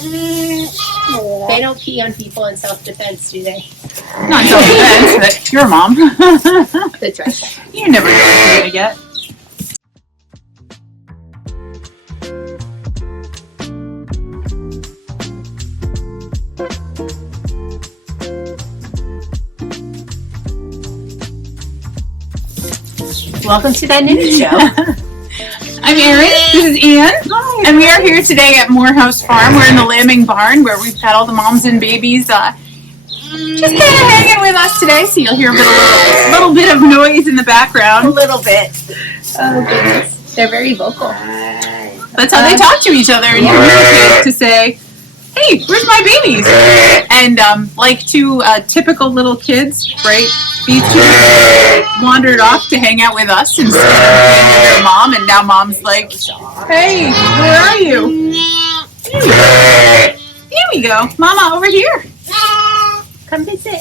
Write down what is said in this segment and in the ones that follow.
They don't pee on people in self-defense, do they? Not self-defense, but your mom. That's right. You never know what you're going to get. Welcome to that knitting show. I'm Erin, this is Ian, and we are here today at Morehouse Farm. We're in the lambing barn where we've got all the moms and babies just kind of hanging with us today, so you'll hear a little bit of noise in the background. A little bit. Oh goodness. They're very vocal. That's how they talk to each other and communicate to say, hey, where's my babies? And like two typical little kids, right? These two wandered off to hang out with us instead of with their mom, and now mom's like, hey, where are you? Here we go. Mama, over here. Come visit.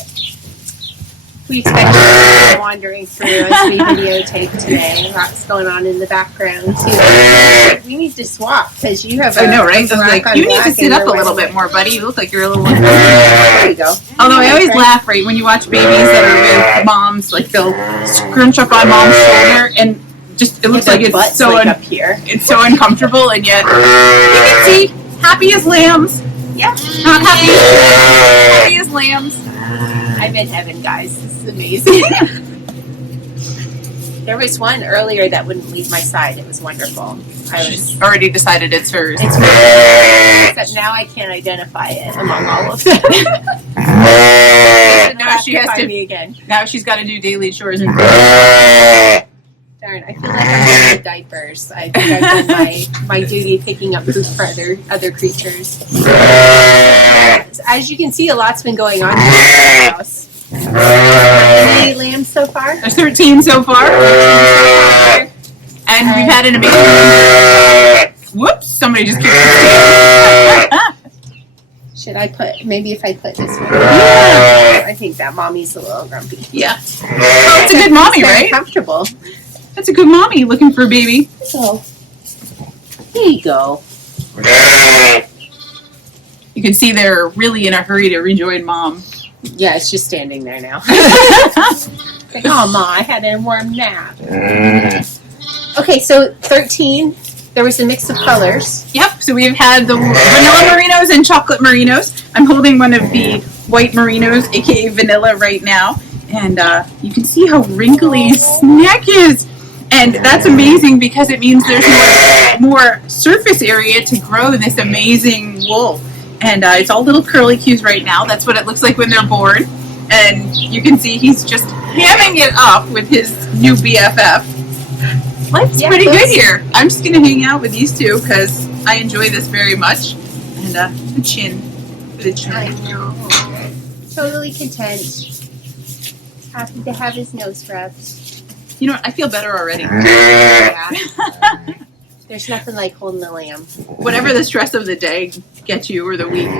We expect you to be wandering through as we videotape today. Lots going on in the background too. We need to swap because you have. I know, right? So like, you need to sit up a little bit more, buddy. You look like you're a little. There you go. Although I always laugh, right, when you watch babies that are with moms, like they'll scrunch up on mom's shoulder, and just it looks like it's so up here. It's so uncomfortable, and yet you can see happy as lambs. Yeah, not happy as lambs. I'm in heaven, guys. This is amazing. There was one earlier that wouldn't leave my side. It was wonderful. She's already decided it's hers. It's hers. Except now I can't identify it among all of them. Now she has to me again. Now she's got to do daily chores and. Darn, I feel like I'm wearing the diapers. I think I've done my duty picking up poop for other creatures. As you can see, a lot's been going on in the house. How many lambs so far? There's 13 so far. And we've had an amazing. Whoops! Somebody just kicked the Should I maybe if I put this one? Yeah. I think that mommy's a little grumpy. Yeah. Well, it's a good mommy, right? Comfortable. That's a good mommy looking for a baby. So, here you go. You can see they're really in a hurry to rejoin mom. Yeah, it's just standing there now. Like, oh, Ma, I had a warm nap. Okay, so 13. There was a mix of colors. Yep, so we've had the vanilla merinos and chocolate merinos. I'm holding one of the white merinos, aka vanilla, right now. And you can see how wrinkly his neck is. And that's amazing because it means there's more surface area to grow this amazing wool. And it's all little curlicues right now. That's what it looks like when they're born. And you can see he's just hamming it up with his new BFF. Life's pretty good here. I'm just going to hang out with these two because I enjoy this very much. And the chin. I know. Totally content. Happy to have his nose rubbed. You know what? I feel better already. Yeah. There's nothing like holding the lamb. Whatever the stress of the day gets you or the week. You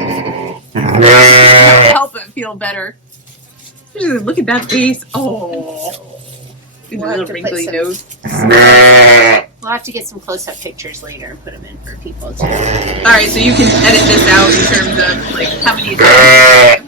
have to help it feel better. Look at that face. Oh. We'll little wrinkly nose. We'll have to get some close-up pictures later and put them in for people too. Alright, so you can edit this out in terms of like how many times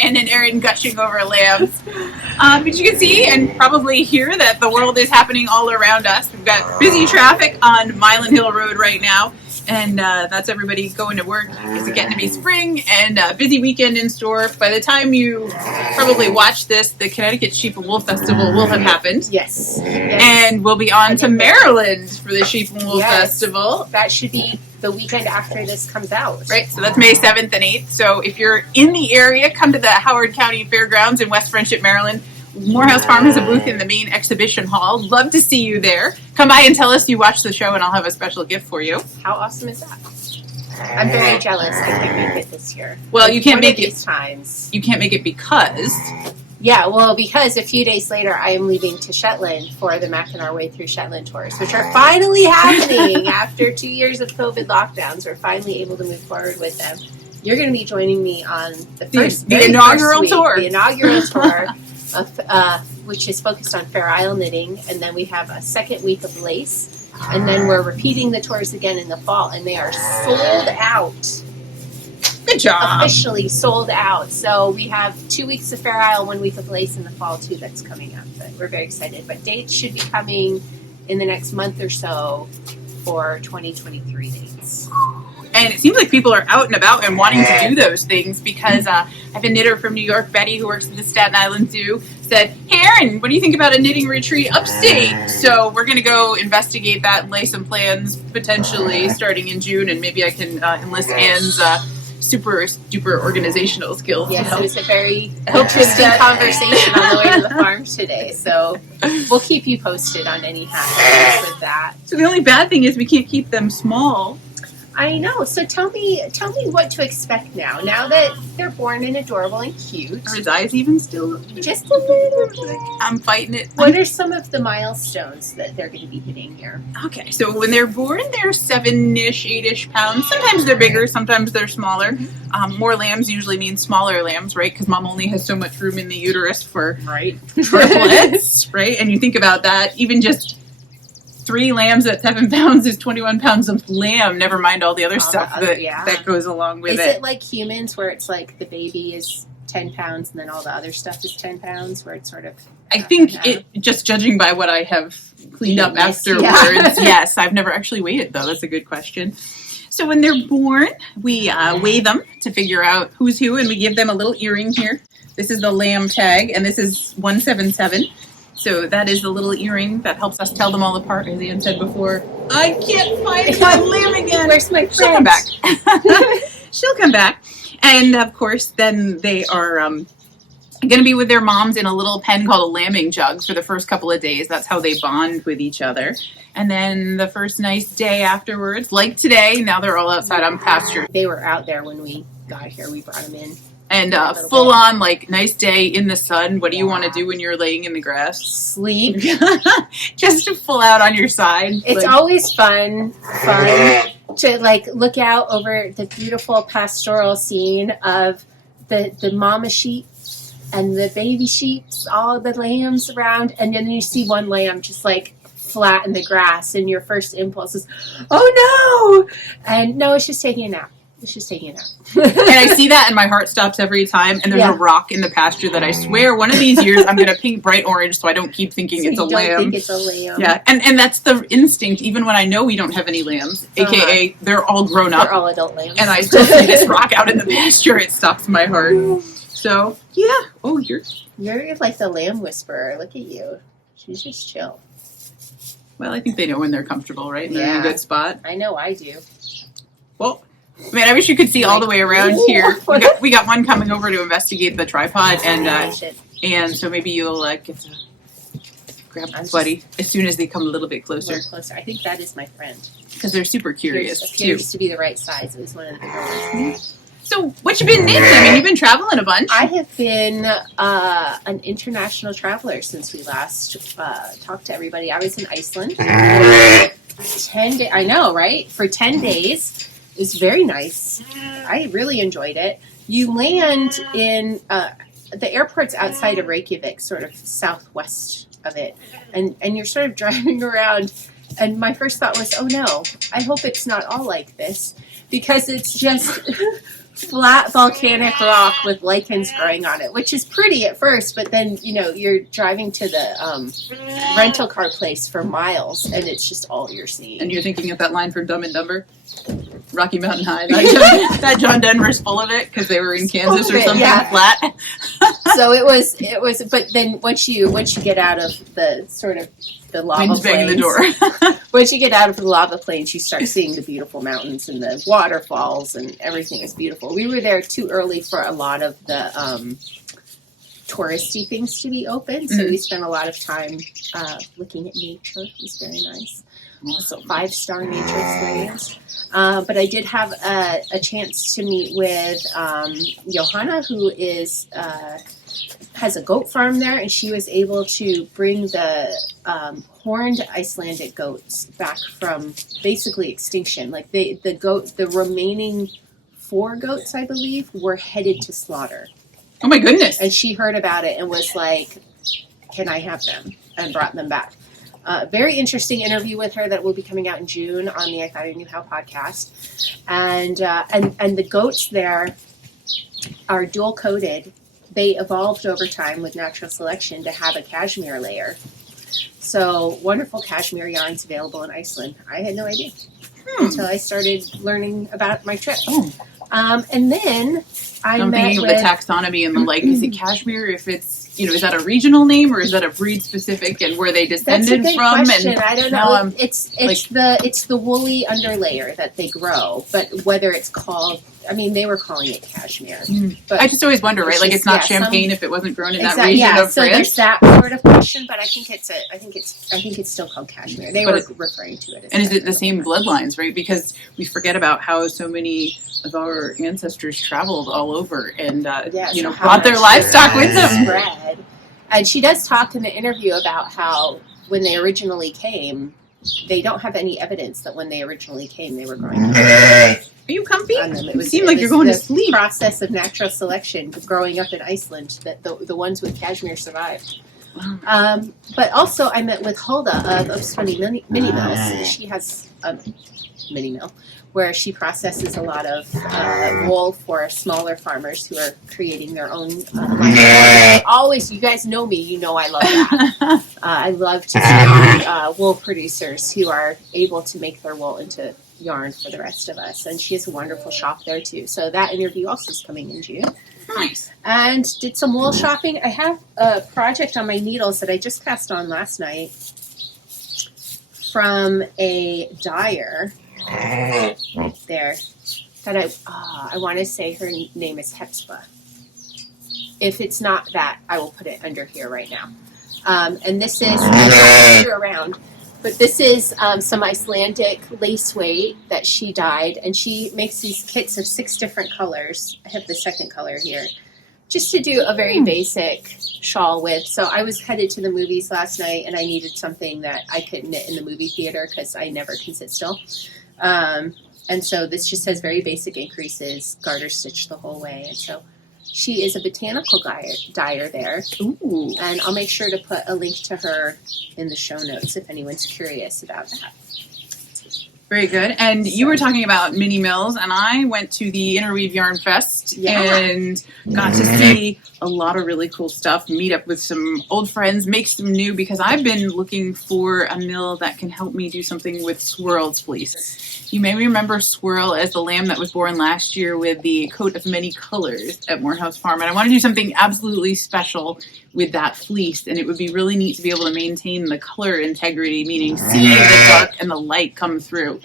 and then Erin gushing over lambs. But you can see and probably hear that the world is happening all around us. We've got busy traffic on Milan Hill Road right now, and that's everybody going to work. It's getting to be spring and a busy weekend in store. By the time you probably watch this, the Connecticut Sheep and Wool Festival will have happened. Yes. And we'll be on to Maryland for the Sheep and Wool Festival. That should be the weekend after this comes out. Right, so that's May 7th and 8th. So if you're in the area, come to the Howard County Fairgrounds in West Friendship, Maryland. Morehouse Farm has a booth in the main exhibition hall. Love to see you there. Come by and tell us you watched the show and I'll have a special gift for you. How awesome is that? I'm very jealous. I can't make it this year. Well, you can't make it these times. You can't make it because... Yeah, well, because a few days later I am leaving to Shetland for the Makkin Our Way Through Shetland tours, which are finally happening after 2 years of COVID lockdowns. We're finally able to move forward with them. You're going to be joining me on the inaugural tour. The inaugural tour, which is focused on Fair Isle knitting, and then we have a second week of lace, and then we're repeating the tours again in the fall, and they are sold out. Good job. officially sold out. So we have 2 weeks of Fair Isle, 1 week of Lace in the fall too that's coming up. But we're very excited. But dates should be coming in the next month or so for 2023 dates. And it seems like people are out and about and wanting to do those things because I have a knitter from New York, Betty, who works at the Staten Island Zoo, said, "Hey, Erin, what do you think about a knitting retreat upstate?" So we're going to go investigate that and lay some plans potentially starting in June, and maybe I can enlist Anne's super duper organizational skills. Yes, it was a very interesting conversation on the way to the farm today. So we'll keep you posted on any happenings with that. So the only bad thing is we can't keep them small. I know. So tell me what to expect now. Now that they're born and adorable and cute. Are his eyes even still? Just a little bit. I'm fighting it. What are some of the milestones that they're going to be hitting here? Okay, so when they're born, they're 7-ish, 8-ish pounds. Sometimes they're bigger, sometimes they're smaller. More lambs usually means smaller lambs, right? Because mom only has so much room in the uterus for triplets, right? And you think about that, even just 3 lambs at 7 pounds is 21 pounds of lamb, never mind all the other stuff that goes along with it. Is it like humans where it's like the baby is 10 pounds and then all the other stuff is 10 pounds where it's sort of... I think just judging by what I have cleaned up afterwards, yes. I've never actually weighed it though. That's a good question. So when they're born, we weigh them to figure out who's who, and we give them a little earring here. This is the lamb tag, and this is 177. So that is the little earring that helps us tell them all apart, as Anne said before. I can't find my lamb again. Where's my friend? She'll come back. She'll come back. And, of course, then they are going to be with their moms in a little pen called a lambing jug for the first couple of days. That's how they bond with each other. And then the first nice day afterwards, like today, now they're all outside on pasture. They were out there when we got here. We brought them in. And full on, like, nice day in the sun. What do you want to do when you're laying in the grass? Sleep. Just to full out on your side. It's always fun to, like, look out over the beautiful pastoral scene of the mama sheep and the baby sheep, all the lambs around, and then you see one lamb just, like, flat in the grass, and your first impulse is, oh, no! And, no, it's just taking a nap. It's just taking it out. And I see that and my heart stops every time. And there's a rock in the pasture that I swear one of these years I'm going to paint bright orange so I don't keep thinking it's a lamb. Don't think it's a lamb. Yeah, and that's the instinct even when I know we don't have any lambs, aka they're all grown up. They're all adult lambs. And I still see this rock out in the pasture. It stops my heart. So, yeah. Oh, you're like the lamb whisperer. Look at you. She's just chill. Well, I think they know when they're comfortable, right? And they're in a good spot. I know I do. Well, man, I wish you could see all the way around here. We got one coming over to investigate the tripod, and so maybe you'll get to grab Buddy as soon as they come a little bit closer. I think that is my friend. Because they're super curious. Appears to be the right size. It was one of the bigger ones. So, what you been knitting? I mean, you've been traveling a bunch. I have been an international traveler since we last talked to everybody. I was in Iceland for 10 days. I know, right? For 10 days. It was very nice. I really enjoyed it. You land in the airport's outside of Reykjavik, sort of southwest of it, and you're sort of driving around. And my first thought was, oh no, I hope it's not all like this, because it's just flat volcanic rock with lichens growing on it, which is pretty at first, but then, you're driving to the rental car place for miles, and it's just all you're seeing. And you're thinking of that line from Dumb and Dumber? Rocky Mountain High. That John Denver's full of it, because they were in Kansas or something flat. So it was, but then once you get out of the sort of the lava Wind's plains, banging the door. Once you get out of the lava plains, you start seeing the beautiful mountains and the waterfalls, and everything is beautiful. We were there too early for a lot of the touristy things to be open, so we spent a lot of time looking at nature. It was very nice. Also, 5-star nature experience. But I did have a chance to meet with Johanna, who has a goat farm there, and she was able to bring the horned Icelandic goats back from basically extinction. Like the remaining 4 goats, I believe, were headed to slaughter. Oh my goodness! And she heard about it and was like, "Can I have them?" and brought them back. Very interesting interview with her that will be coming out in June on the I Thought I Knew How podcast. And the goats there are dual coated. They evolved over time with natural selection to have a cashmere layer. So wonderful cashmere yarns available in Iceland. I had no idea until I started learning about my trip. And then I'm thinking of the taxonomy and the like. Is it cashmere? If it's, is that a regional name or is that a breed specific and where they descended That's a good from? question. And I don't know. It's the woolly underlayer that they grow, but whether it's called, they were calling it cashmere. But I just always wonder, right? Like it's not champagne if it wasn't grown in that region of so France. There's that sort of question, but I think it's still called cashmere. They were referring to it as. And is it the same bloodlines, right? Because we forget about how so many of our ancestors traveled all over and brought their livestock with them. Spread. And she does talk in the interview about how when they originally came, they don't have any evidence that when they originally came they were growing up. Are you comfy? It seemed like you're going to sleep. Process of natural selection growing up in Iceland that the ones with cashmere survived. But also I met with Hulda of Uppspuni MiniMill. She has a mini mill where she processes a lot of wool for smaller farmers who are creating their own always, you guys know me, you know I love that. I love to see wool producers who are able to make their wool into yarn for the rest of us. And she has a wonderful shop there too. So that interview also is coming in June. Nice. And did some wool shopping. I have a project on my needles that I just passed on last night from a dyer there that I want to say her name is Hespa. If it's not that, I will put it under here right now. And this is around, but this is some Icelandic lace weight that she dyed, and she makes these kits of 6 different colors. I have the second color here, just to do a very basic shawl with. So I was headed to the movies last night, and I needed something that I could knit in the movie theater because I never can sit still. And so this just has very basic increases, garter stitched the whole way. And so she is a botanical dyer there. Ooh. And I'll make sure to put a link to her in the show notes if anyone's curious about that. Very good. And you were talking about mini mills, and I went to the Interweave Yarn Fest and got to see a lot of really cool stuff, meet up with some old friends, make some new, because I've been looking for a mill that can help me do something with Swirl's fleece. You may remember Swirl as the lamb that was born last year with the coat of many colors at Morehouse Farm, and I want to do something absolutely special with that fleece, and it would be really neat to be able to maintain the color integrity, meaning seeing the dark and the light come through.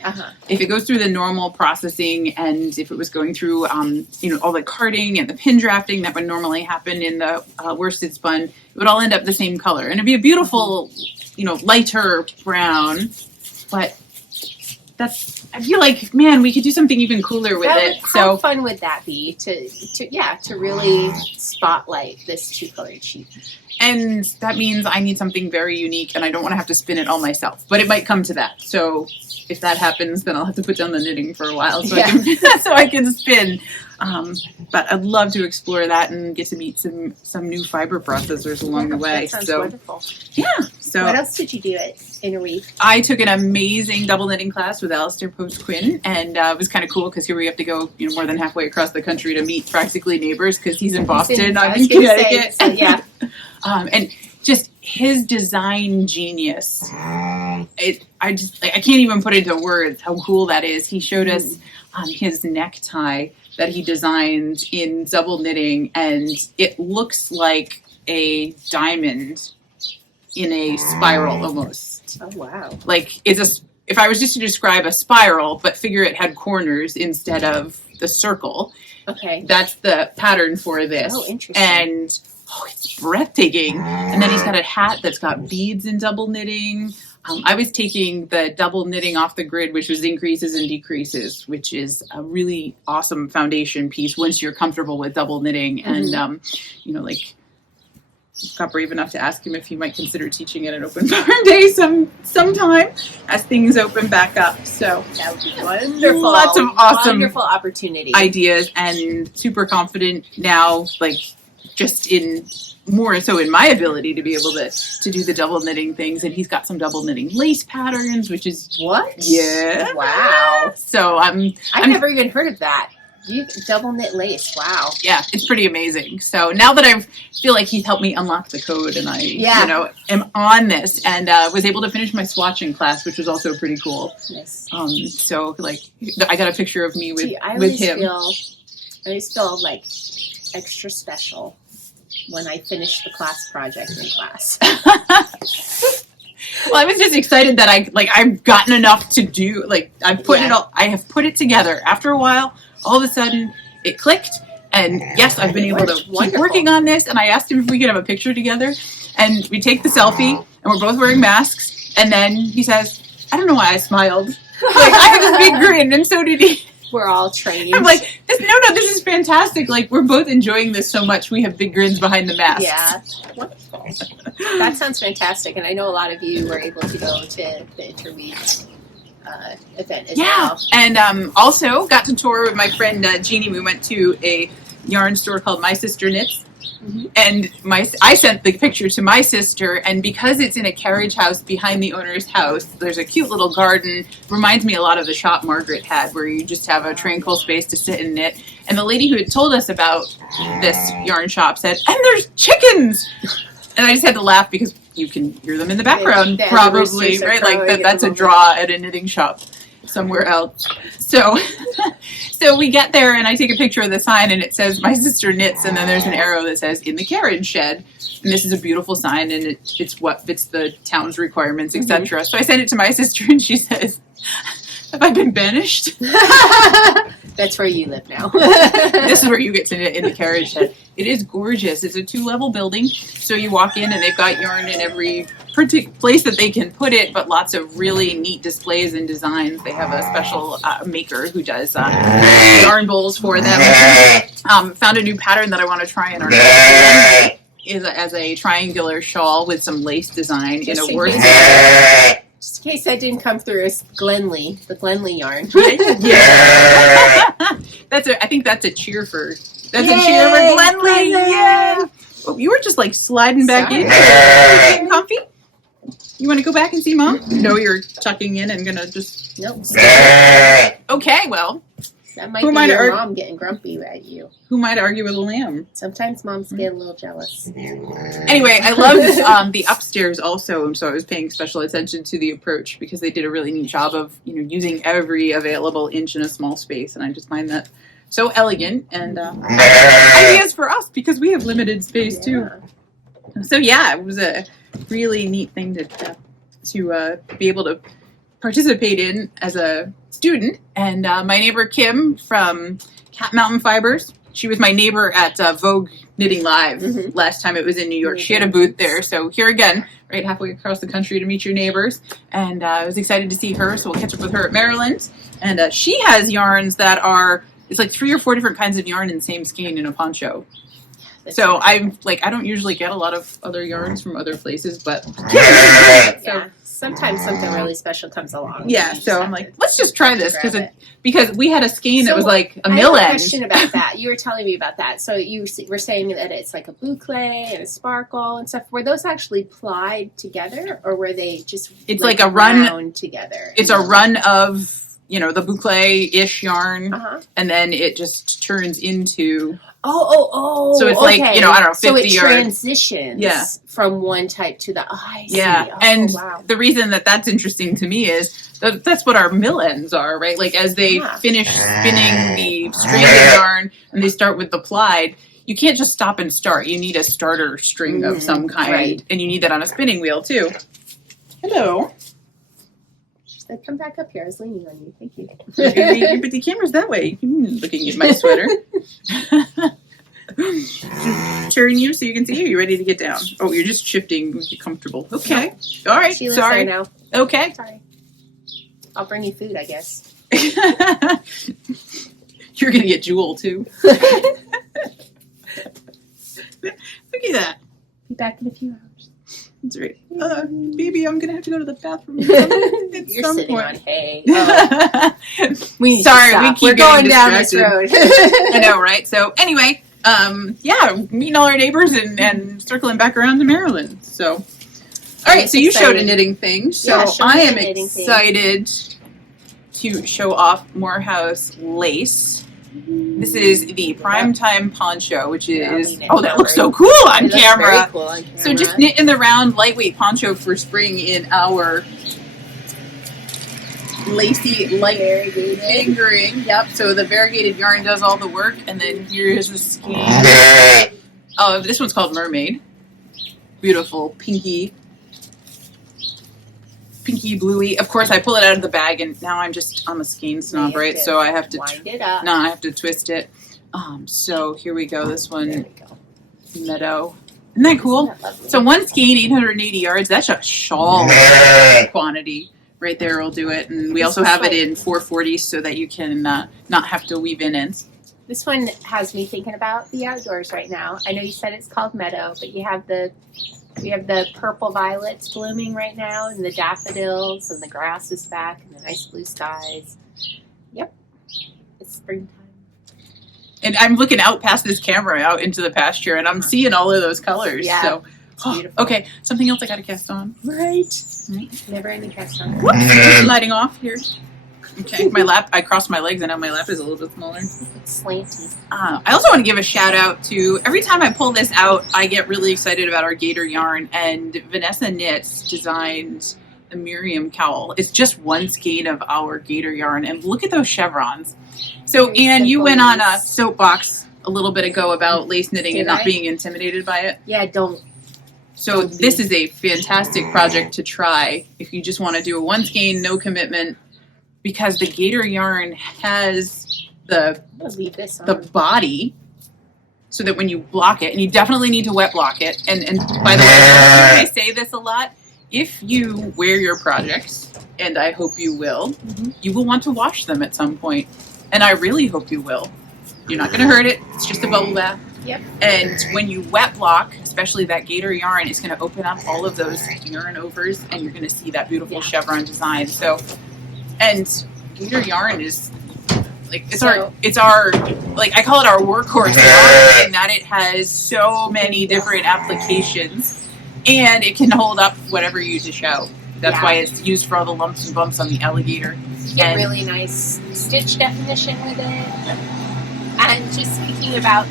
If it goes through the normal processing, and if it was going through all the carding and the pin drafting that would normally happen in the worsted spun, it would all end up the same color, and it'd be a beautiful lighter brown. But I feel like, man, we could do something even cooler with it. How fun would that be to really spotlight this 2-colored sheet? And that means I need something very unique, and I don't want to have to spin it all myself. But it might come to that. So if that happens, then I'll have to put down the knitting for a while so I can spin. But I'd love to explore that and get to meet some new fiber processors along the way. That sounds wonderful. Yeah. So what else did you do at Interweave? I took an amazing double knitting class with Alasdair Post-Quinn, and it was kind of cool because here we have to go more than halfway across the country to meet practically neighbors because he's in Boston, I'm in Connecticut. And just his design genius. I can't even put into words how cool that is. He showed us his necktie that he designed in double knitting, and it looks like a diamond in a spiral almost. Oh wow! Like if I was just to describe a spiral, but figure it had corners instead of the circle. Okay, that's the pattern for this. Oh, interesting. And it's breathtaking. And then he's got a hat that's got beads in double knitting. I was taking the double knitting off the grid, which was increases and decreases, which is a really awesome foundation piece once you're comfortable with double knitting. And, got brave enough to ask him if he might consider teaching at an open farm day sometime as things open back up. So that would be wonderful. Lots of awesome wonderful opportunity ideas, and super confident now, just in more so in my ability to be able to do the double knitting things. And he's got some double knitting lace patterns, which is what? Yeah. Wow. So I've never even heard of that. You double knit lace. Wow. Yeah, it's pretty amazing. So now that I feel like he's helped me unlock the code and I, am on this and was able to finish my swatching class, which was also pretty cool. Nice. So like I got a picture of me with him. I always feel like extra special when I finish the class project in class. Well, I was just excited that I've gotten enough to do. Like I have put it together. After a while, all of a sudden it clicked, and yes, I've been able to keep working on this. And I asked him if we could have a picture together, and we take the selfie, and we're both wearing masks. And then he says, "I don't know why I smiled. Like I have this big grin, and so did he." We're all trained. I'm like, this is fantastic. Like, we're both enjoying this so much. We have big grins behind the mask. Yeah. Wonderful. That sounds fantastic. And I know a lot of you were able to go to the Interweave event as well. And also got to tour with my friend Jeannie. We went to a yarn store called My Sister Knits. Mm-hmm. And I sent the picture to my sister, and because it's in a carriage house behind the owner's house, there's a cute little garden. Reminds me a lot of the shop Margaret had, where you just have a tranquil space to sit and knit. And the lady who had told us about this yarn shop said, "And there's chickens!" And I just had to laugh because you can hear them in the background, probably, right? Like that's a draw at a knitting shop somewhere else. So we get there and I take a picture of the sign and it says My Sister Knits, and then there's an arrow that says In the Carriage Shed. And this is a beautiful sign, and it's what fits the town's requirements, etc. Mm-hmm. So I sent it to my sister and she says, "Have I been banished?" That's where you live now. This is where you get to knit In the Carriage Shed. It is gorgeous. It's a 2-level building. So you walk in and they've got yarn in every place that they can put it, but lots of really neat displays and designs. They have a special maker who does yarn bowls for them. Found a new pattern that I want to try in our as a triangular shawl with some lace design in a worsted. Just in case that didn't come through, it's Glenleigh, the Glenleigh yarn. Yeah. I think that's a cheer for. That's a cheer for Glenleigh. Yeah. Oh, you were just like sliding back in. Getting comfy. You want to go back and see Mom? No, you're tucking in and gonna just. Nope. Okay, well. That might be your mom getting grumpy at you. Who might argue with a lamb? Sometimes moms get a little jealous. Anyway, I love this, the upstairs also, so I was paying special attention to the approach because they did a really neat job of using every available inch in a small space, and I just find that so elegant and ideas for us because we have limited space too. So yeah, it was a really neat thing to be able to participate in as a student. And my neighbor Kim from Cat Mountain Fibers, she was my neighbor at Vogue Knitting Live last time it was in New York. She had a booth there, so here again, right halfway across the country to meet your neighbors. And I was excited to see her, so we'll catch up with her at Maryland. And she has yarns that are, it's like 3 or 4 different kinds of yarn in the same skein in a poncho. So I'm like, I don't usually get a lot of other yarns from other places, but sometimes something really special comes along. Yeah, so I'm like, let's just try this because we had a skein that was like a mill end. I have a question about that. You were telling me about that. So you were saying that it's like a boucle and a sparkle and stuff. Were those actually plied together, or were they just? It's like a run together. It's a run of the boucle-ish yarn, and then it just turns into. Oh. So it's like, I don't know, 50 so it yards. transitions from one type to the, I see. Yeah, Oh, and wow. the reason that's interesting to me is that's what our mill ends are, right? Like as they finish spinning the stranded yarn and they start with the plied, you can't just stop and start. You need a starter string of some kind, and you need that on a spinning wheel too. Hello. Said, come back up here. I was leaning on you. Thank you. But the camera's that way. Looking at my sweater. Turn you so you can see. Are you ready to get down? Oh, you're just shifting. You're comfortable. Okay. All right. She lives Sorry. there now. Okay. Sorry. I'll bring you food, I guess. You're going to get Jewel, too. Look at that. Be back in a few hours. That's right. Baby, I'm going to have to go to the bathroom. You're sitting on hay. Oh. We keep going down this road. I know, right? So anyway, meeting all our neighbors and circling back around to Maryland. So, all right. So you showed a knitting thing. So I am excited to show off Morehouse lace. This is the Primetime Poncho, which is, Yeah, oh, that looks so cool on camera. Very cool on camera. So just knit in the round, lightweight poncho for spring in our lacy, light fingering. Yep, so the variegated yarn does all the work, and then here's the skein. Oh, this one's called Mermaid. Beautiful, pinky bluey. Of course, I pull it out of the bag, and now I'm a skein snob, right? So I have to wind it up. No, I have to twist it. So here we go. This one, There we go. Meadow. Isn't that cool? Isn't that lovely? So one skein, 880 yards. That's a shawl quantity right there. Will do it. And we also have it in 440 so that you can not have to weave in ends. This one has me thinking about the outdoors right now. I know you said it's called Meadow, but we have the purple violets blooming right now, and the daffodils, and the grass is back, and the nice blue skies. Yep, it's springtime. And I'm looking out past this camera out into the pasture, and I'm seeing all of those colors. Yeah, so, it's beautiful. Okay, something else I got to cast on. Right. Never any cast on. Whoops, lighting off here. Okay, my lap, I crossed my legs and now my lap is a little bit smaller. It's slanty. I also want to give a shout out to, every time I pull this out, I get really excited about our gator yarn, and Vanessa Knits designed the Miriam Cowl. It's just one skein of our gator yarn, and look at those chevrons. So, Anne, you went on a soapbox a little bit ago about lace knitting and not being intimidated by it. Yeah, don't. So this is a fantastic project to try if you just want to do a one skein, no commitment, because the gator yarn has the body so that when you block it, and you definitely need to wet block it, and by the way, I say this a lot, if you wear your projects, and I hope you will, you will want to wash them at some point, and I really hope you will. You're not going to hurt it, it's just a bubble bath. Yep. And when you wet block, especially that gator yarn, it's going to open up all of those yarn overs, and you're going to see that beautiful chevron design. So, and gator yarn is like it's our like I call it our workhorse yarn, in that it has so many different applications, and it can hold up whatever you to show. That's why it's used for all the lumps and bumps on the alligator. You get really nice stitch definition with it. And just speaking about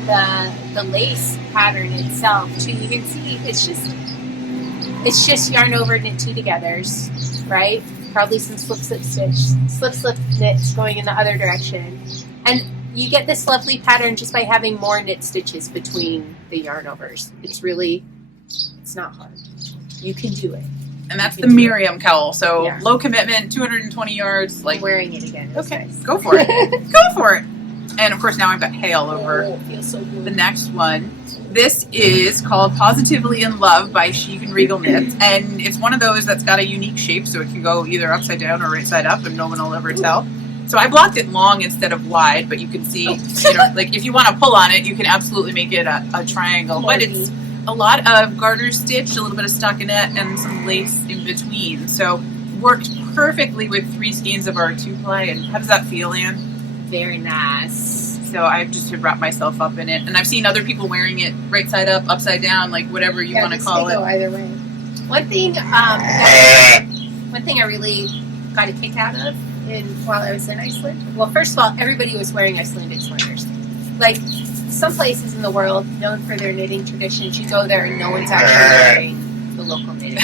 the lace pattern itself too, you can see it's just yarn over knit two togethers, right? Probably some slip knits going in the other direction, and you get this lovely pattern just by having more knit stitches between the yarn overs. It's not hard. You can do it. And that's the Miriam Cowl. So low commitment, 220 yards. Like I'm wearing it again. Okay, nice. Go for it. Go for it. And of course now I've got Haafell over it feels so good. The next one. This is called Positively in Love by Sheep and Regal Knits, and it's one of those that's got a unique shape, so it can go either upside down or right side up, and no one will ever tell. So I blocked it long instead of wide, but you can see, like if you want to pull on it, you can absolutely make it a triangle. But it's a lot of garter stitch, a little bit of stockinette, and some lace in between. So worked perfectly with 3 skeins of our 2-ply. And how does that feel, Anne? Very nice. So I've just wrapped myself up in it, and I've seen other people wearing it right side up, upside down, like whatever you want to call it. Go either way. One thing I really got a kick out of while I was in Iceland. Well, first of all, everybody was wearing Icelandic sweaters. Like some places in the world known for their knitting traditions, you go there and no one's actually wearing the local knitting.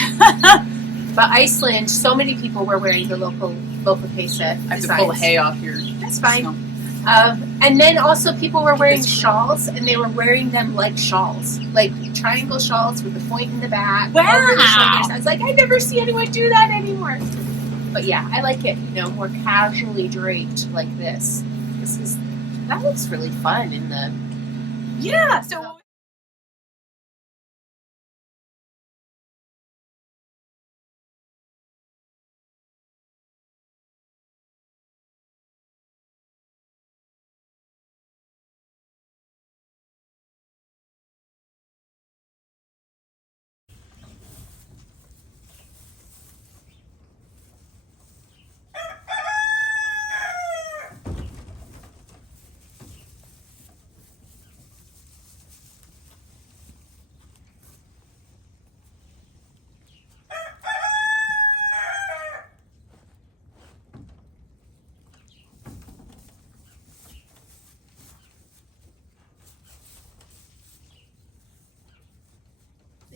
But Iceland, so many people were wearing the local pesa. I have to pull hay off here. That's fine. And then also people were wearing shawls, and they were wearing them like shawls, like triangle shawls with the point in the back. Wow! Over the shoulders. I was like, I never see anyone do that anymore. But yeah, I like it, more casually draped like this. That looks really fun in the. Yeah. So.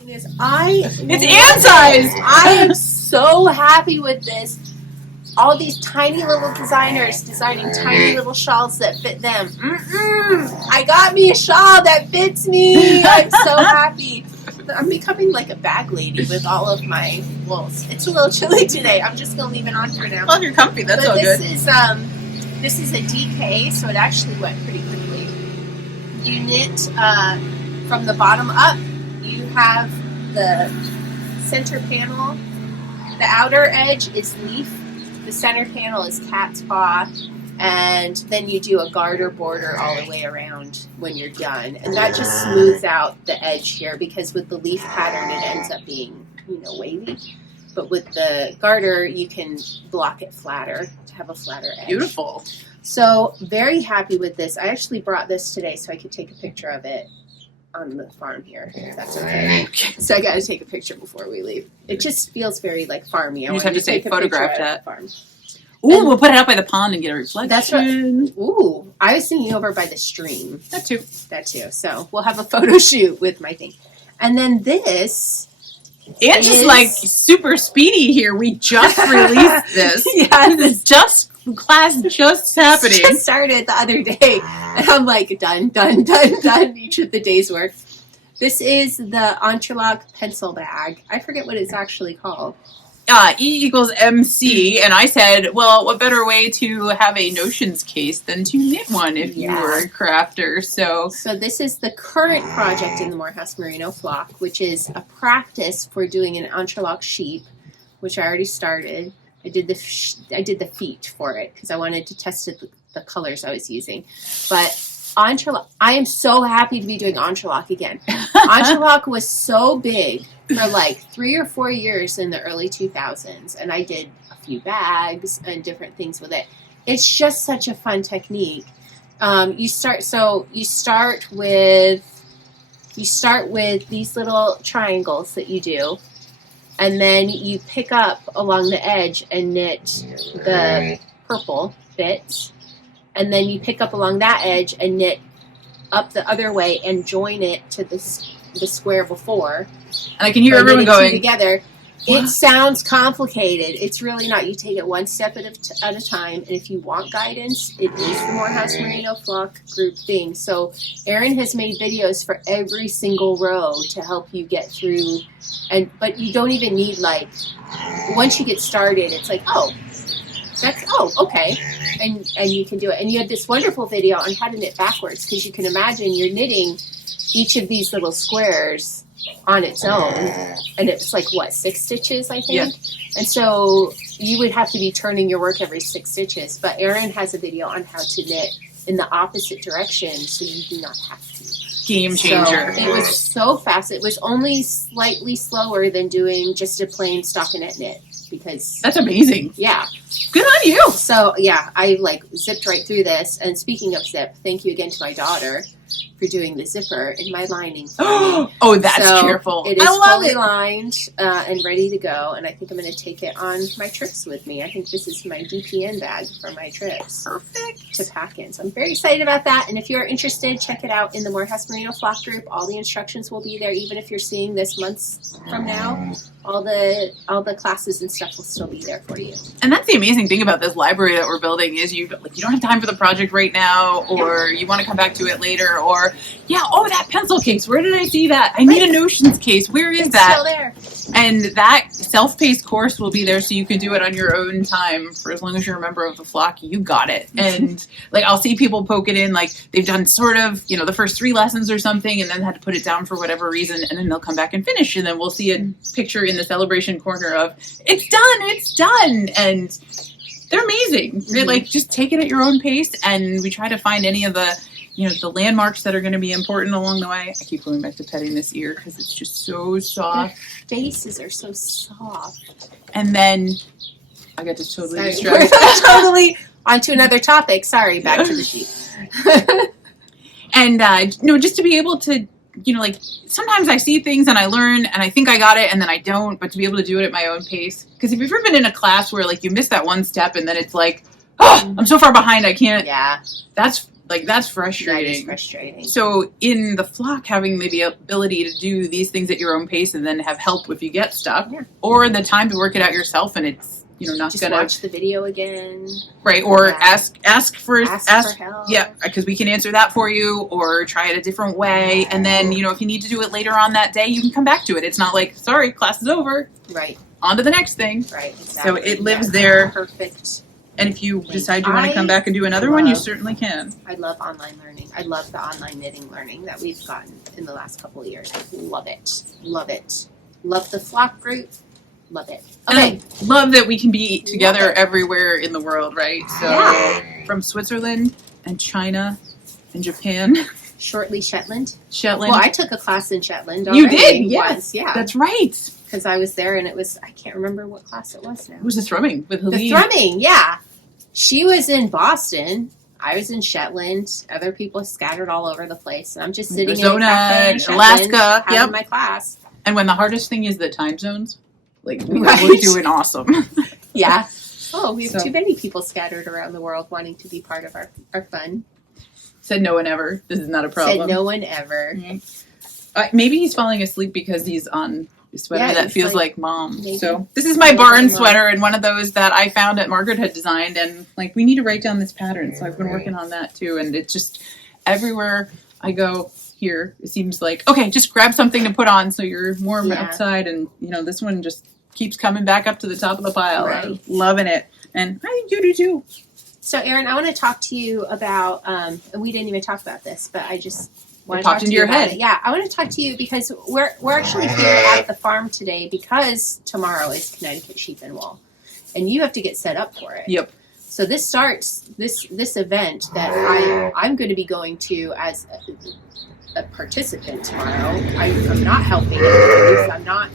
It's Ann size! I am so happy with this. All these tiny little designers designing tiny little shawls that fit them. I got me a shawl that fits me. I'm so happy. I'm becoming like a bag lady with all of my wools. It's a little chilly today. I'm just going to leave it on for now. Well, if you're comfy, that's all good. This is a DK, so it actually went pretty quickly. You knit from the bottom up. You have the center panel. The outer edge is leaf. The center panel is cat's paw. And then you do a garter border all the way around when you're done. And that just smooths out the edge here because with the leaf pattern it ends up being, wavy. But with the garter you can block it flatter to have a flatter edge. Beautiful. So very happy with this. I actually brought this today so I could take a picture of it on the farm here, if that's okay. So I got to take a picture before we leave. It just feels very like farmy. You just have to say photograph that. Farm. Ooh, we'll put it up by the pond and get a reflection. That's right. Ooh, I was thinking over by the stream. That too. So we'll have a photo shoot with my thing. And then this And just like super speedy here. We just released this. Yeah, this class just happening. Just started the other day. And I'm like, done. Each of the day's work. This is the Entrelac pencil bag. I forget what it's actually called. E=MC, and I said, well, what better way to have a notions case than to knit one if you were a crafter. So this is the current project in the Morehouse Merino flock, which is a practice for doing an Entrelac sheep, which I already started. I did the feet for it because I wanted to test the colors I was using. But Entrelac, I am so happy to be doing Entrelac again. Entrelac was so big for like 3 or 4 years in the early 2000s, and I did a few bags and different things with it. It's just such a fun technique. You start with these little triangles that you do, and then you pick up along the edge and knit the purple bits, and then you pick up along that edge and knit up the other way and join it to the square before. And I can hear everyone going together. It sounds complicated. It's really not. You take it one step at a time, and if you want guidance, it is the Morehouse Merino flock group thing. So Erin has made videos for every single row to help you get through. But you don't even need once you get started, it's like, okay, and you can do it. And you had this wonderful video on how to knit backwards, because you can imagine you're knitting each of these little squares on its own, and it's 6 stitches, I think. Yeah. And so you would have to be turning your work every 6 stitches. But Erin has a video on how to knit in the opposite direction, so you do not have to. Game changer. So it was so fast. It was only slightly slower than doing just a plain stockinette knit, because that's amazing. Yeah. Good on you. So yeah, I zipped right through this. And speaking of zip, thank you again to my daughter for doing the zipper in my lining for me. Oh, that's cheerful. It is fully lined and ready to go, and I think I'm going to take it on my trips with me. I think this is my DPN bag for my trips. Perfect. To pack in. So I'm very excited about that, and if you're interested, check it out in the Morehouse Merino flock group. All the instructions will be there, even if you're seeing this months from now. All the classes and stuff will still be there for you. And that's the amazing thing about this library that we're building is you don't have time for the project right now, or you want to come back to it later, or that pencil case, where did I see that? I need a notions case. Where is that? Still there. And that self-paced course will be there, so you can do it on your own time for as long as you're a member of the flock. You got it. And I'll see people poke it in, they've done sort of the first 3 lessons or something, and then had to put it down for whatever reason, and then they'll come back and finish, and then we'll see a picture in the celebration corner of it's done, and they're amazing. They just take it at your own pace, and we try to find any of the the landmarks that are going to be important along the way. I keep going back to petting this ear because it's just so soft. Their faces are so soft. And then I got to totally distracted. Totally on to another topic. Sorry, back to the sheep. And just to be able to sometimes I see things and I learn and I think I got it and then I don't, but to be able to do it at my own pace. Because if you've ever been in a class where you miss that one step and then it's I'm so far behind I can't. Yeah. Like, that's frustrating. That is frustrating. So in the flock, having the ability to do these things at your own pace and then have help if you get stuck, or the time to work it out yourself, and it's, you know, not just gonna watch the video again, right? Or ask for help. Yeah, because we can answer that for you, or try it a different way, and then, you know, if you need to do it later on that day, you can come back to it. It's not like, sorry, class is over. Right. On to the next thing. Right. Exactly. So it lives there. Perfect. And if you decide you want to come back and do another one, you certainly can. I love online learning. I love the online knitting learning that we've gotten in the last couple of years. I love it. Love it. Love the flock group. Love it. Okay. And I love that we can be together everywhere in the world, right? So from Switzerland and China and Japan. Shortly Shetland. Shetland. Well, I took a class in Shetland already. You did? Yes. Yeah. That's right. Because I was there and it was, I can't remember what class it was now. It was the thrumming with Helene. The thrumming, yeah. She was in Boston. I was in Shetland. Other people scattered all over the place. And I'm just sitting Arizona, in a cafe in Shetland, Alaska, having my class. And when the hardest thing is the time zones, like, we're doing awesome. Yeah. Oh, we have too many people scattered around the world wanting to be part of our fun. Said no one ever. This is not a problem. Said no one ever. Mm-hmm. Maybe he's falling asleep because he's on a sweater that feels like mom. Maybe. So this is my barn sweater, and one of those that I found that Margaret had designed, and like, we need to write down this pattern. So I've been working on that too, and it's just everywhere I go here, it seems like, okay, just grab something to put on so you're warm outside, and you know, this one just keeps coming back up to the top of the pile. Right. I'm loving it, and I think you do too. So, Erin, I want to talk to you about, and we didn't even talk about this, but I just want to popped talk into to you your about head. it. Yeah, I want to talk to you because we're actually here at the farm today because tomorrow is Connecticut Sheep and Wool, and you have to get set up for it. Yep. So this starts this event that I'm going to be going to as a participant tomorrow. I'm not helping. I'm not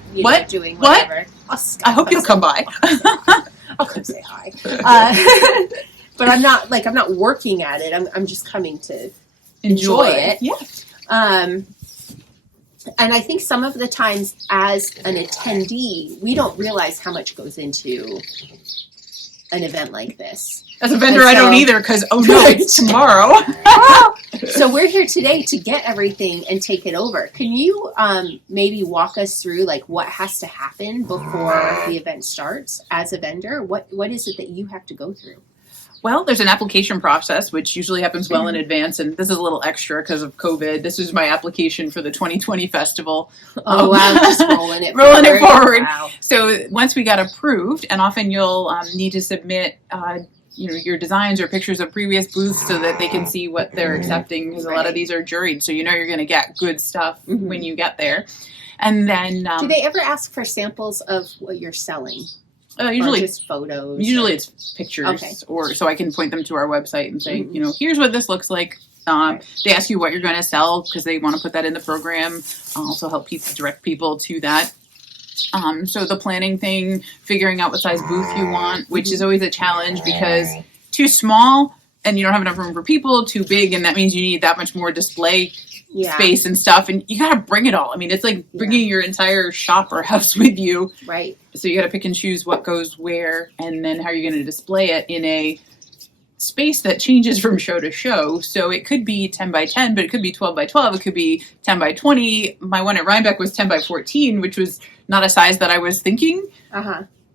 doing whatever. I hope you'll come by. I'll come say hi. But I'm not working at it. I'm just coming to enjoy it. Yeah. And I think some of the times as an attendee, we don't realize how much goes into an event like this. As a vendor, I don't either because, oh no, it's tomorrow. So we're here today to get everything and take it over. Can you maybe walk us through like what has to happen before the event starts as a vendor? What is it that you have to go through? Well, there's an application process, which usually happens well in advance, and this is a little extra because of COVID. This is my application for the 2020 festival. Oh, wow, just rolling it forward. Wow. So once we got approved, and often you'll need to submit your designs or pictures of previous booths so that they can see what they're accepting, because a lot of these are juried, so you know you're going to get good stuff when you get there. And then... do they ever ask for samples of what you're selling? Usually or just photos. Usually it's pictures, or so I can point them to our website and say, you know, here's what this looks like. They ask you what you're going to sell because they want to put that in the program. Also help direct people to that. So the planning thing, figuring out what size booth you want, which is always a challenge because too small and you don't have enough room for people, too big, and that means you need that much more display space and stuff, and you gotta bring it all. I mean, it's like bringing your entire shop or house with you. Right. So you gotta pick and choose what goes where, and then how you're gonna display it in a space that changes from show to show. So it could be 10 by 10, but it could be 12 by 12. It could be 10 by 20. My one at Rhinebeck was 10 by 14, which was not a size that I was thinking.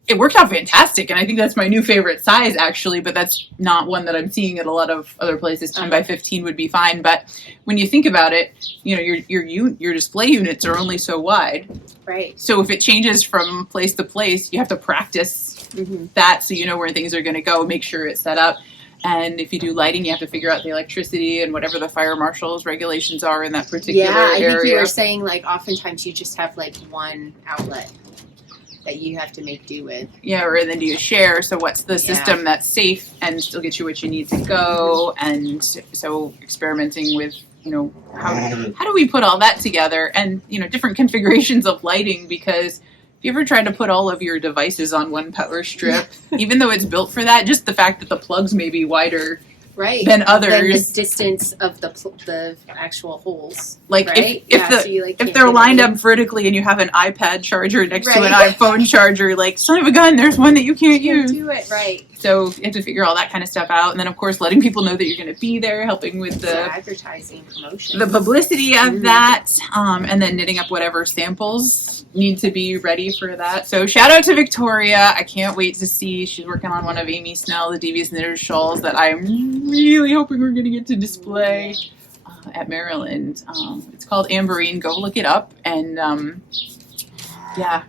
It worked out fantastic, and I think that's my new favorite size, actually, but that's not one that I'm seeing at a lot of other places. 10 by 15 would be fine, but when you think about it, you know, your display units are only so wide. Right. So if it changes from place to place, you have to practice that so you know where things are going to go, make sure it's set up. And if you do lighting, you have to figure out the electricity and whatever the fire marshal's regulations are in that particular area. Yeah, I think you were saying, like, oftentimes you just have, like, one outlet that you have to make do with. Yeah, or then do you share? So what's the system that's safe and still get you what you need to go? And so experimenting with, you know, how do we put all that together? And, you know, different configurations of lighting, because if you ever tried to put all of your devices on one power strip, even though it's built for that, just the fact that the plugs may be wider than others. Than the distance of the actual holes. Like right? if they're lined up vertically and you have an iPad charger next to an iPhone charger, like, son of a gun, there's one that you can't use. Do it right. So you have to figure all that kind of stuff out. And then, of course, letting people know that you're going to be there, helping with the advertising, promotion. The publicity of that, and then knitting up whatever samples need to be ready for that. So shout out to Victoria. I can't wait to see. She's working on one of Amy Snell, the Devious Knitters shawls that I'm really hoping we're going to get to display at Maryland. It's called Amberine. Go look it up. And yeah,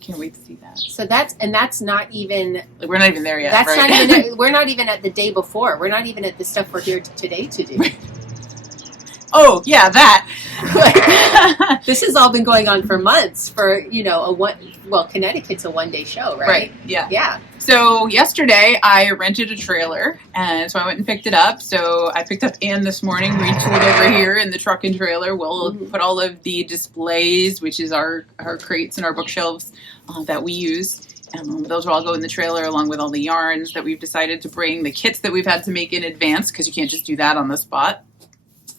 can't wait to see that. So that's not even. We're not even there yet. That's right? not even. We're not even at the day before. We're not even at the stuff we're here today to do. Oh yeah, that. This has all been going on for months. For Connecticut's a 1 day show, right? Right. Yeah. Yeah. So yesterday I rented a trailer, and so I went and picked it up. So I picked up Anne this morning. We toured over here in the truck and trailer. We'll put all of the displays, which is our crates and our bookshelves that we use. Those will all go in the trailer along with all the yarns that we've decided to bring, the kits that we've had to make in advance because you can't just do that on the spot.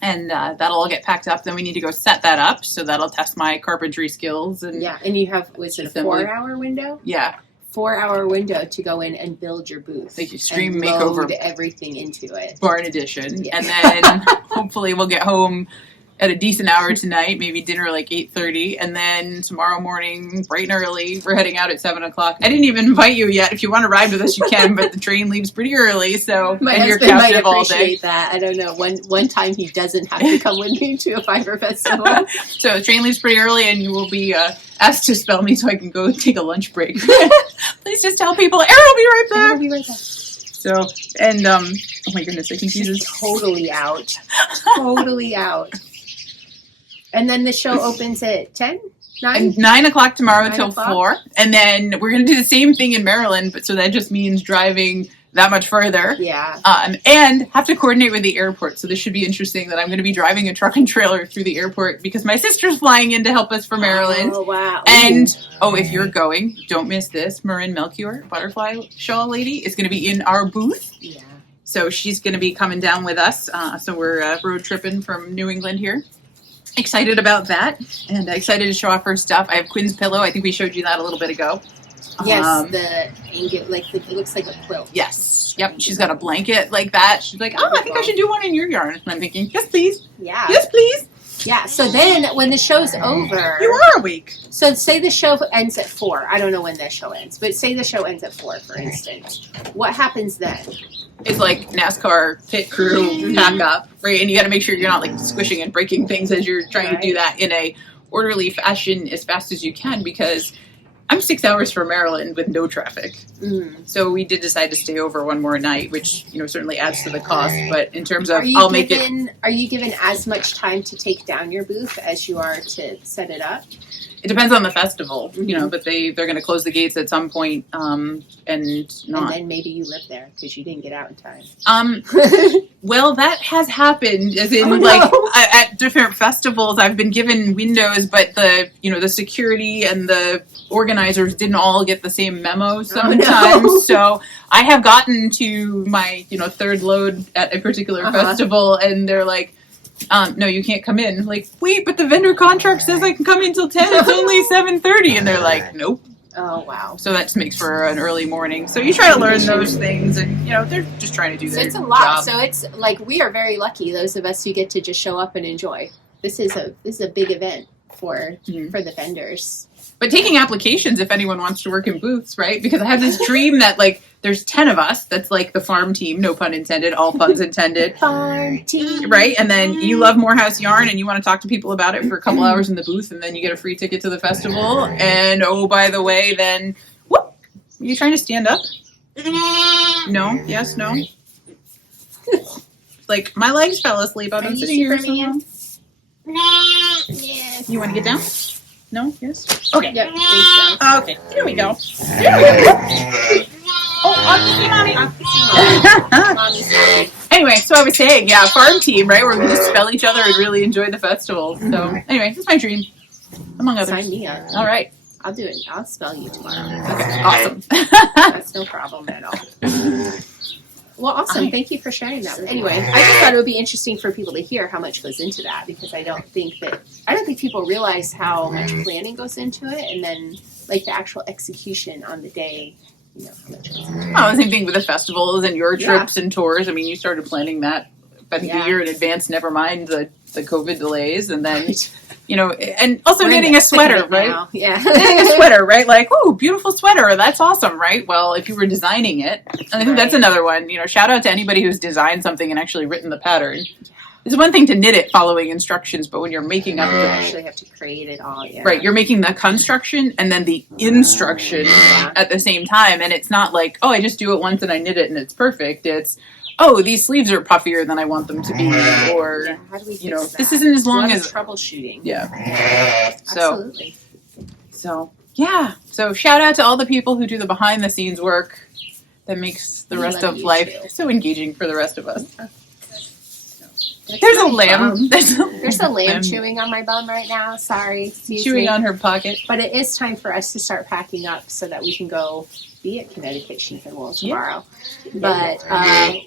And that'll all get packed up. Then we need to go set that up. So that'll test my carpentry skills. And and you have, was it a 4-hour window? Yeah. 4-hour window to go in and build your booth. Like extreme and makeover. Load everything into it. Barn edition. Yeah. And then hopefully we'll get home at a decent hour tonight, maybe dinner like 8:30, and then tomorrow morning, bright and early, we're heading out at 7 o'clock. I didn't even invite you yet. If you want to ride with us, you can, but the train leaves pretty early, so My and you're husband might captive all day. appreciate that. I don't know. One time he doesn't have to come with me to a fiber festival. So the train leaves pretty early, and you will be asked to spell me so I can go take a lunch break. Please just tell people, Erin will be right back. I'll be right back. So, and oh my goodness, I think She's totally out. Totally out. And then the show opens at 10? 9? And 9 o'clock tomorrow 9 till o'clock? 4. And then we're going to do the same thing in Maryland, but so that just means driving that much further. Yeah. And have to coordinate with the airport. So this should be interesting that I'm going to be driving a truck and trailer through the airport because my sister's flying in to help us for Maryland. Oh, wow. And, if you're going, don't miss this. Marin Melchior, butterfly shawl lady, is going to be in our booth. Yeah. So she's going to be coming down with us. So we're road tripping from New England here. Excited about that, and excited to show off her stuff. I have Quinn's pillow. I think we showed you that a little bit ago. Yes, it looks like a quilt. Yes. Yep. She's got a blanket like that. She's like, I think I should do one in your yarn. And I'm thinking, yes, please. Yeah. Yes, please. Yeah. So then, when the show's over, you are awake. So say the show ends at 4. I don't know when the show ends, but say the show ends at 4, for instance. What happens then? It's like NASCAR pit crew pack up, right? And you got to make sure you're not like squishing and breaking things as you're trying to do that in a orderly fashion as fast as you can, because I'm 6 hours from Maryland with no traffic. So we did decide to stay over one more night, which certainly adds to the cost. But in terms of, Are you given as much time to take down your booth as you are to set it up? It depends on the festival, but they're going to close the gates at some point, and then maybe you live there because you didn't get out in time. Well, that has happened, as in at different festivals, I've been given windows, but the security and the organizers didn't all get the same memo sometimes. So I have gotten to my third load at a particular festival, and they're like, no, you can't come in. Like, wait, but the vendor contract says I can come in till 10. It's only 7:30. And they're like, nope. Oh, wow. So that just makes for an early morning. So you try to learn those things, and, they're just trying to do their job. So it's a lot. So it's like, we are very lucky, those of us who get to just show up and enjoy. This is a big event for the vendors. But taking applications if anyone wants to work in booths, right? Because I have this dream that, there's 10 of us. That's like the farm team, no pun intended, all puns intended. Farm team. Right? And then you love Morehouse yarn and you want to talk to people about it for a couple hours in the booth, and then you get a free ticket to the festival. And, by the way, then, whoop! Are you trying to stand up? No? Yes? No? My legs fell asleep. I've been sitting here so long. Yes. You want to get down? No? Yes? Okay. Yep, so. Okay. Here we go. Mommy. Anyway, so I was saying, farm team, right? Where we just spell each other and really enjoy the festival. So anyway, it's my dream, among others. Sign me up. All right. I'll do it. I'll spell you tomorrow. Okay. Awesome. That's no problem at all. Well, awesome. Thank you for sharing that. Anyway, I just thought it would be interesting for people to hear how much goes into that, because I don't think people realize how much planning goes into it, and then the actual execution on the day, you know how much. Oh, the same thing with the festivals and your trips and tours. I mean, you started planning that, I think, a year in advance, never mind the COVID delays. And then, you know, and also knitting a sweater, right? Now. Yeah. Knitting a sweater, right? Like, oh, beautiful sweater. That's awesome, right? Well, if you were designing it, and I think that's another one, you know, shout out to anybody who's designed something and actually written the pattern. It's one thing to knit it following instructions, but when you're making up you actually have to create it all. Yeah. Right, you're making the construction and then the instruction at the same time, and it's not like, oh, I just do it once and I knit it and it's perfect. It's, oh, these sleeves are puffier than I want them to be, or how do we you know, fix that? this isn't as long as troubleshooting. Yeah, Absolutely. So yeah, so shout out to all the people who do the behind the scenes work that makes the rest of life so engaging for the rest of us. There's a lamb. There's a lamb chewing on my bum right now. Sorry. Chewing on her pocket. But it is time for us to start packing up so that we can go be at Connecticut Sheep and Wool tomorrow. But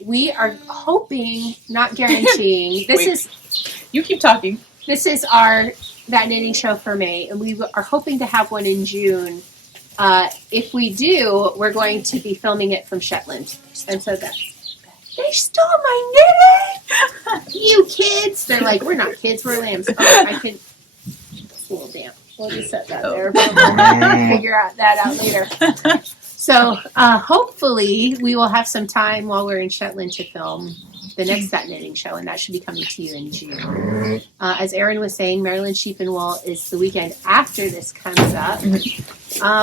we are hoping, not guaranteeing. You keep talking. This is our That Knitting Show for May, and we are hoping to have one in June. If we do, we're going to be filming it from Shetland. And so they stole my knitting! You kids! They're like, we're not kids, we're lambs. Oh, I could. It's a little damp. We'll just set that there. We'll figure that out later. So, hopefully, we will have some time while we're in Shetland to film the next That Knitting Show, and that should be coming to you in June. As Erin was saying, Maryland Sheep and Wool is the weekend after this comes up.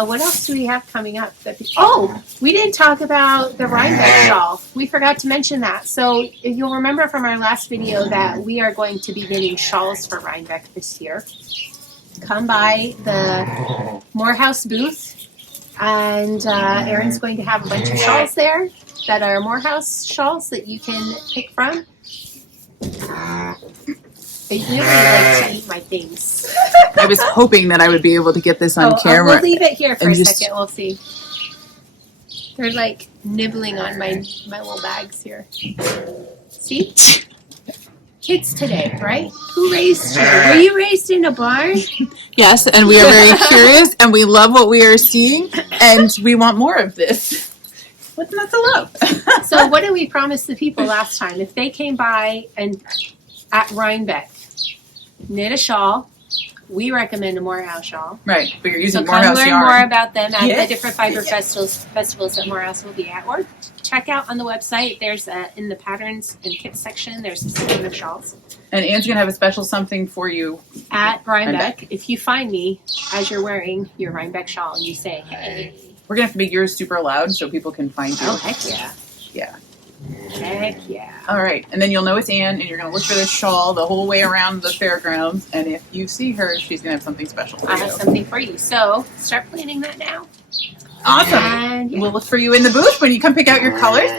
What else do we have coming up? We didn't talk about the Rhinebeck shawl. We forgot to mention that. So if you'll remember from our last video that we are going to be knitting shawls for Rhinebeck this year. Come by the Morehouse booth, and Erin's going to have a bunch of shawls there that are Morehouse shawls that you can pick from. They really like to eat my things. I was hoping that I would be able to get this on camera. We'll leave it here for a second. We'll see. They're like nibbling on my little bags here. See? Kids today, right? Who raised you? Were you raised in a barn? Yes, and we are very curious, and we love what we are seeing, and we want more of this. What's not to love? So what did we promise the people last time? If they came by and at Rhinebeck, knit a shawl, we recommend a Morehouse shawl. Right, but you're using so Morehouse come learn yarn. more about them at the different fiber festivals that Morehouse will be at. Or check out on the website. There's in the patterns and kits section, there's a section of shawls. And Anne's going to have a special something for you. At Rhinebeck, if you find me as you're wearing your Rhinebeck shawl and you say, hey. We're going to have to make yours super loud so people can find you. Oh, heck yeah. Yeah. Heck yeah. All right. And then you'll know it's Anne, and you're going to look for this shawl the whole way around the fairgrounds. And if you see her, she's going to have something special for you. I have something for you. So start planning that now. Awesome. And, We'll look for you in the booth when you come pick out your colors.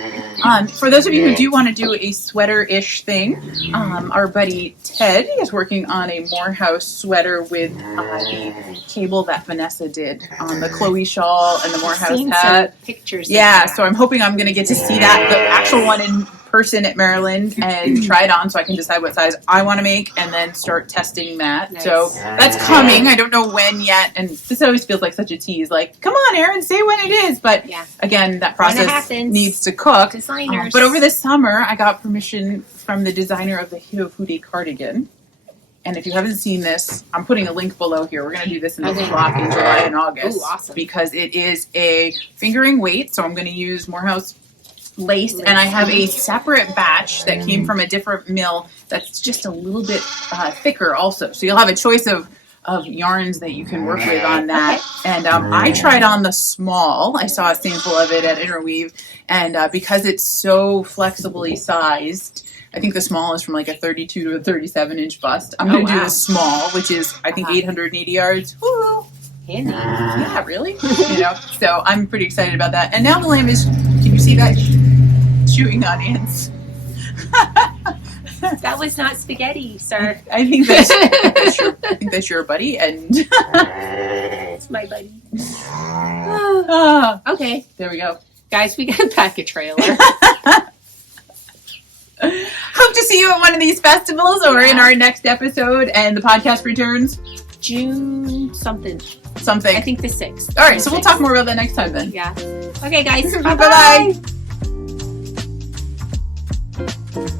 For those of you who do want to do a sweater-ish thing, our buddy Ted is working on a Morehouse sweater with the cable that Vanessa did on the Chloe shawl and the Morehouse hat. Pictures. Yeah, so I'm hoping I'm going to get to see that, the actual one in person at Maryland, and try it on so I can decide what size I want to make and then start testing that. Nice. So that's coming. I don't know when yet, and this always feels like such a tease. Like, come on, Erin, say when it is. But again, that process needs to cook. Designers. But over the summer, I got permission from the designer of the Hitofude Cardigan. And if you haven't seen this, I'm putting a link below here. We're going to do this in the block in July and August. Ooh, awesome. Because it is a fingering weight, so I'm going to use Morehouse lace, and I have a separate batch that came from a different mill that's just a little bit thicker also. So you'll have a choice of yarns that you can work with on that. And I tried on the small. I saw a sample of it at Interweave, and because it's so flexibly sized, I think the small is from like a 32 to a 37 inch bust. I'm going to do the small, which is I think 880 yards. Woo! Handy. Yeah, really? So I'm pretty excited about that. And now the lamb is, can you see that? Chewing on ants. That was not spaghetti, sir. I think that's your buddy, and it's my buddy. Okay, there we go, guys. We got to pack a trailer. Hope to see you at one of these festivals or in our next episode, and the podcast returns June something. Something. I think the 6th. All right, so we'll talk more about that next time then. Yeah. Okay, guys. Bye-bye. Bye-bye.